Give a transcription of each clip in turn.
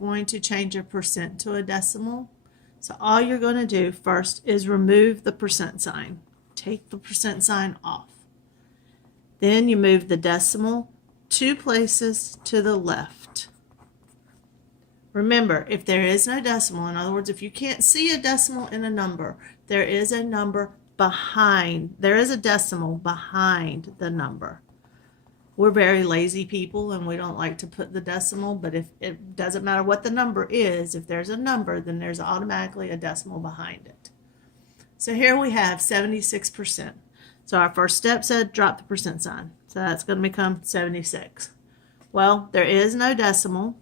we're going to change a percent to a decimal. So all you're going to do first is remove the percent sign. Take the percent sign off. Then you move the decimal 2 places to the left. Remember, if there is no decimal, in other words, if you can't see a decimal in a number, there is a number behind, there is a decimal behind the number. We're very lazy people and we don't like to put the decimal, but if it doesn't matter what the number is, if there's a number, then there's automatically a decimal behind it. So here we have 76%. So our first step said drop the percent sign. So that's going to become 76. Well, there is no decimal,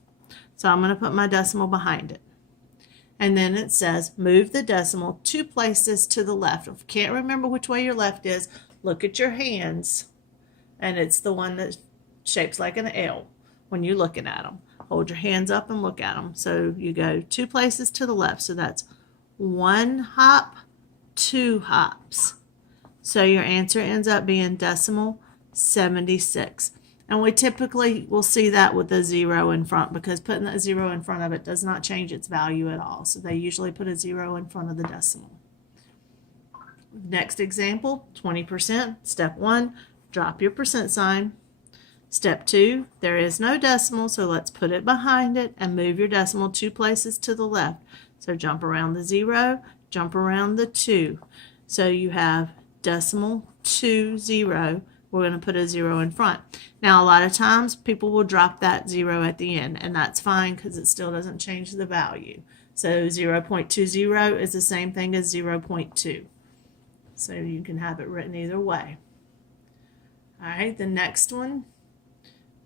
so I'm going to put my decimal behind it. And then it says move the decimal 2 places to the left. If you can't remember which way your left is, look at your hands, and it's the one that shapes like an L when you're looking at them. Hold your hands up and look at them. So you go 2 places to the left. So that's 1 hop, 2 hops. So your answer ends up being decimal 76. And we typically will see that with a 0 in front, because putting that 0 in front of it does not change its value at all. So they usually put a 0 in front of the decimal. Next example, 20%. Step 1, drop your percent sign. Step 2, there is no decimal, so let's put it behind it and move your decimal 2 places to the left. So jump around the 0, jump around the 2. So you have decimal 2, 0. We're going to put a 0 in front. Now, a lot of times people will drop that 0 at the end, and that's fine because it still doesn't change the value. So 0.20 is the same thing as 0.2. So you can have it written either way. All right, the next one,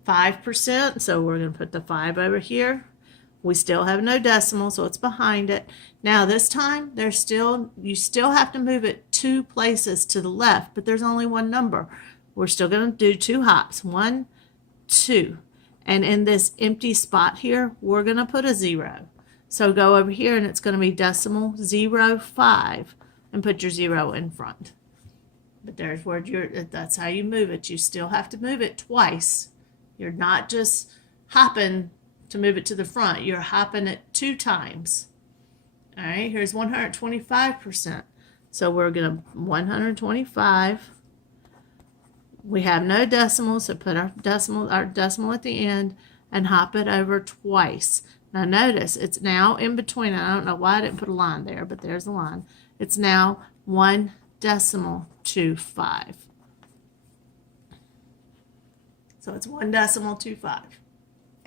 5%. So we're going to put the 5 over here. We still have no decimal, so it's behind it. Now this time, you still have to move it 2 places to the left, but there's only one number. We're still going to do 2 hops, 1, 2. And in this empty spot here, we're going to put a 0. So go over here and it's going to be decimal 0.5 and put your 0 in front. But there's where that's how you move it. You still have to move it twice. You're not just hopping to move it to the front. You're hopping it 2 times. All right, here's 125%. So we're going to 125. We have no decimal, so put our decimal at the end and hop it over twice. Now notice it's now in between. I don't know why I didn't put a line there, but there's a line. It's now 1 decimal to 5. So it's 1 decimal to 5.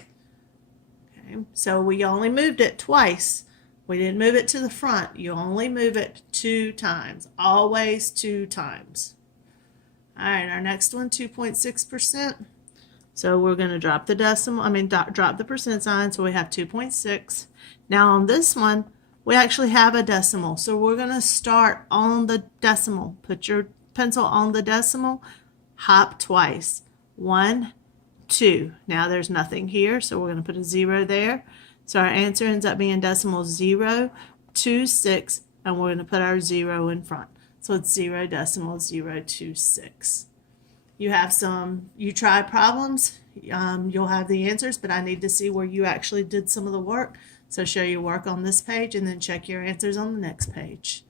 Okay, so we only moved it twice. We didn't move it to the front. You only move it 2 times, always 2 times. All right, our next one, 2.6%. So we're going to drop the drop the percent sign, so we have 2.6. Now on this one, we actually have a decimal. So we're going to start on the decimal. Put your pencil on the decimal, hop twice. 1, 2. Now there's nothing here, so we're going to put a 0 there. So our answer ends up being decimal 0.26, and we're going to put our 0 in front. So it's 0.026. You try problems, you'll have the answers, but I need to see where you actually did some of the work. So show your work on this page and then check your answers on the next page.